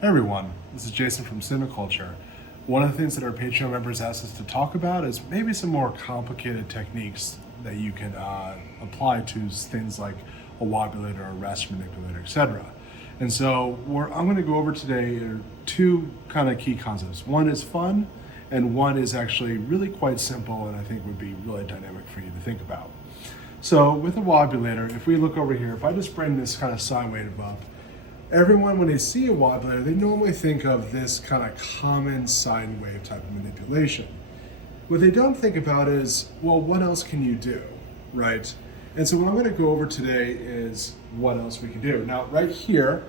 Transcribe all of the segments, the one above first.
Hey everyone, this is Jason from Cineculture. One of the things that our Patreon members asked us to talk about is maybe some more complicated techniques that you can apply to things like a Wobbulator or Raster Manipulator, etc. And so I'm going to go over today two kind of key concepts. One is fun, and one is actually really quite simple and I think would be really dynamic for you to think about. So with a Wobbulator, if we look over here, if I just bring this kind of sine wave up, everyone, when they see a Wobbulator, they normally think of this kind of common sine wave type of manipulation. What they don't think about is, well, what else can you do, right? And so what I'm going to go over today is what else we can do. Now, right here,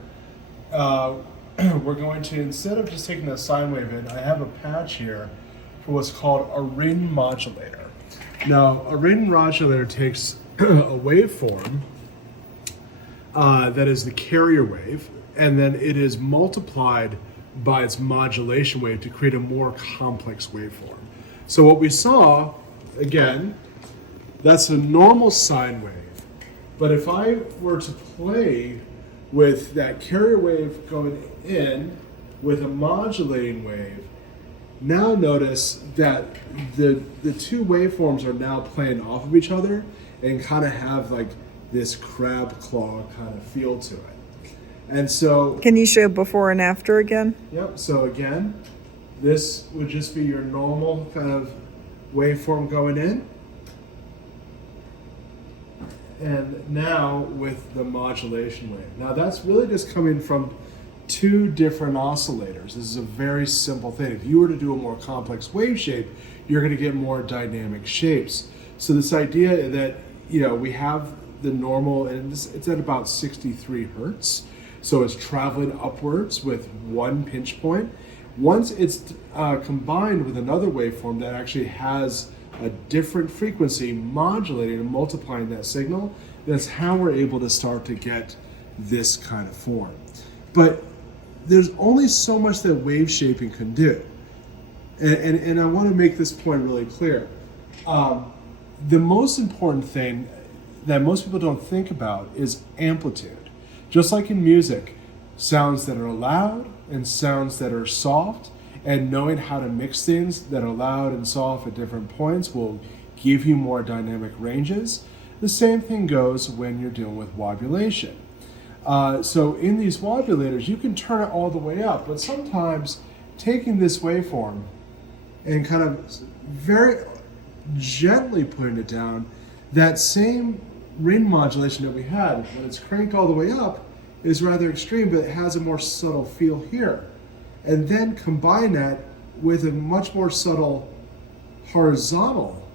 we're going to, instead of just taking a sine wave in, I have a patch here for what's called a ring modulator. Now, a ring modulator takes a waveform that is the carrier wave, and then it is multiplied by its modulation wave to create a more complex waveform. So what we saw, again, that's a normal sine wave. But if I were to play with that carrier wave going in with a modulating wave, now notice that the two waveforms are now playing off of each other and kind of have like this crab claw kind of feel to it. And so... Can you show before and after again? Yep, so again, this would just be your normal kind of waveform going in. And now with the modulation wave. Now that's really just coming from two different oscillators. This is a very simple thing. If you were to do a more complex wave shape, you're going to get more dynamic shapes. So this idea that, we have the normal, and it's at about 63 hertz. So it's traveling upwards with one pinch point. Once it's combined with another waveform that actually has a different frequency modulating and multiplying that signal, that's how we're able to start to get this kind of form. But there's only so much that wave shaping can do. And I want to make this point really clear. The most important thing that most people don't think about is amplitude. Just like in music, sounds that are loud and sounds that are soft, and knowing how to mix things that are loud and soft at different points will give you more dynamic ranges. The same thing goes when you're dealing with wobbulation. So in these wobbulators, you can turn it all the way up, but sometimes taking this waveform and kind of very gently putting it down, that same ring modulation that we had when it's cranked all the way up is rather extreme, but it has a more subtle feel here. And then combine that with a much more subtle horizontal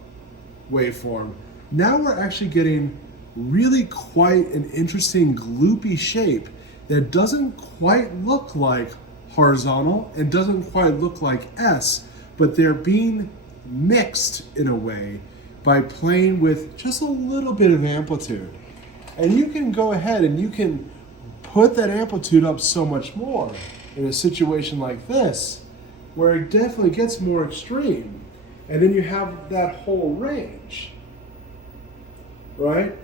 waveform. Now we're actually getting really quite an interesting gloopy shape that doesn't quite look like horizontal and doesn't quite look like S, but they're being mixed in a way by playing with just a little bit of amplitude. And you can go ahead and you can put that amplitude up so much more in a situation like this, where it definitely gets more extreme. And then you have that whole range, right?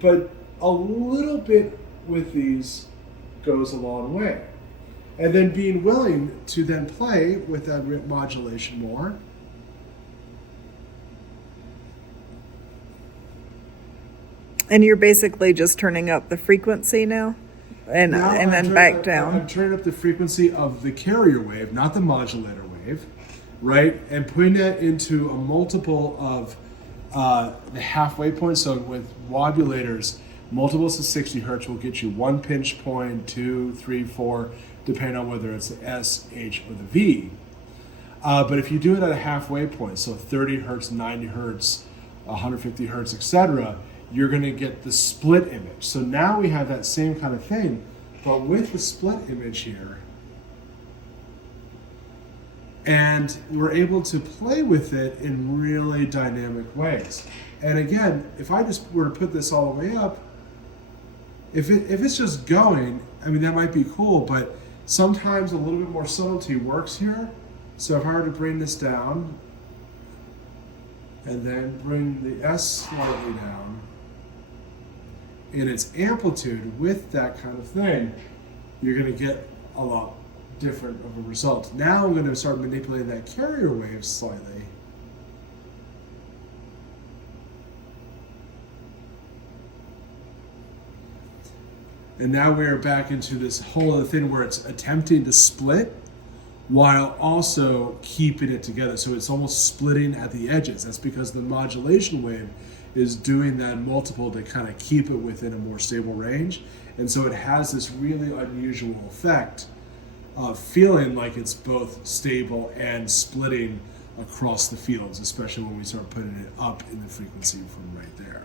But a little bit with these goes a long way. And then being willing to then play with that modulation more. And you're basically just turning up the frequency now? And then back down. I'm turning up the frequency of the carrier wave, not the modulator wave, right? And putting that into a multiple of the halfway point. So with wobulators, multiples of 60 hertz will get you one pinch point, 2, 3, 4, depending on whether it's the S, H, or the V. But if you do it at a halfway point, so 30 hertz, 90 hertz, 150 hertz, etc., you're going to get the split image. So now we have that same kind of thing, but with the split image here. And we're able to play with it in really dynamic ways. And again, if I just were to put this all the way up, if it's just going, I mean, that might be cool, but sometimes a little bit more subtlety works here. So if I were to bring this down, and then bring the S slightly down, in its amplitude with that kind of thing, you're going to get a lot different of a result. Now I'm going to start manipulating that carrier wave slightly. And now we are back into this whole other thing where it's attempting to split while also keeping it together. So it's almost splitting at the edges. That's because the modulation wave is doing that multiple to kind of keep it within a more stable range. And so it has this really unusual effect of feeling like it's both stable and splitting across the fields, especially when we start putting it up in the frequency from right there.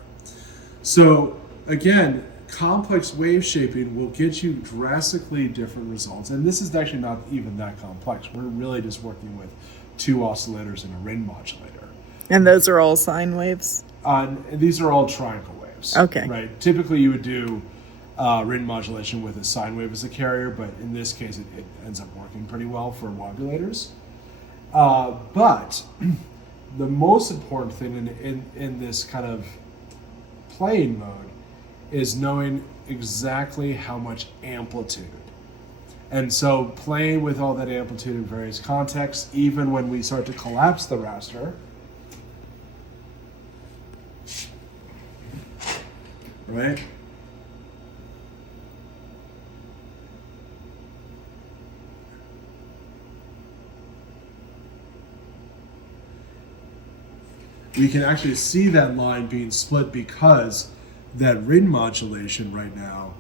So again, complex wave shaping will get you drastically different results. And this is actually not even that complex. We're really just working with 2 oscillators and a ring modulator. And those are all sine waves? And these are all triangle waves. Okay. Right. Typically you would do ring modulation with a sine wave as a carrier, but in this case it ends up working pretty well for wobbulators. But the most important thing in this kind of playing mode is knowing exactly how much amplitude. And so playing with all that amplitude in various contexts, even when we start to collapse the raster, right? We can actually see that line being split because that ring modulation right now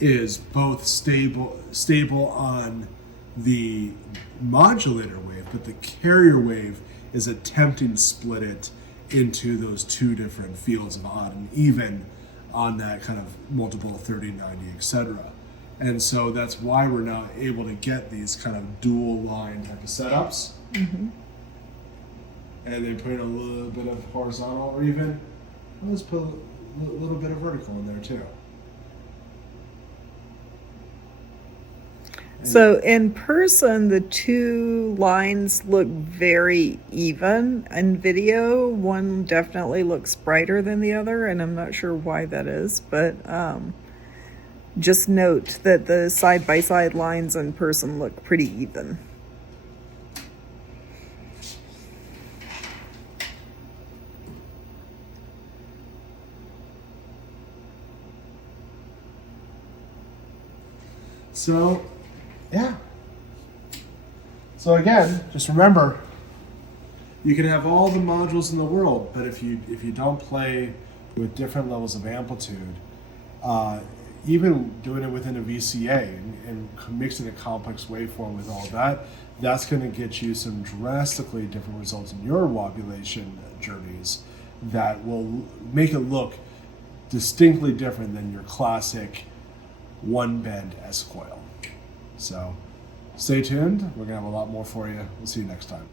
is both stable on the modulator wave, but the carrier wave is attempting to split it into those 2 different fields of odd and even on that kind of multiple 30, 90, etc. And so that's why we're now able to get these kind of dual line type of setups. Mm-hmm. And then put a little bit of horizontal, or even let's put a little bit of vertical in there too. So in person, the 2 lines look very even. In video, one definitely looks brighter than the other, and I'm not sure why that is, but just note that the side-by-side lines in person look pretty even. So, yeah. So again, just remember, you can have all the modules in the world, but if you don't play with different levels of amplitude, even doing it within a VCA and mixing a complex waveform with all that, that's going to get you some drastically different results in your wobbulation journeys that will make it look distinctly different than your classic one bend S coil. So stay tuned. We're going to have a lot more for you. We'll see you next time.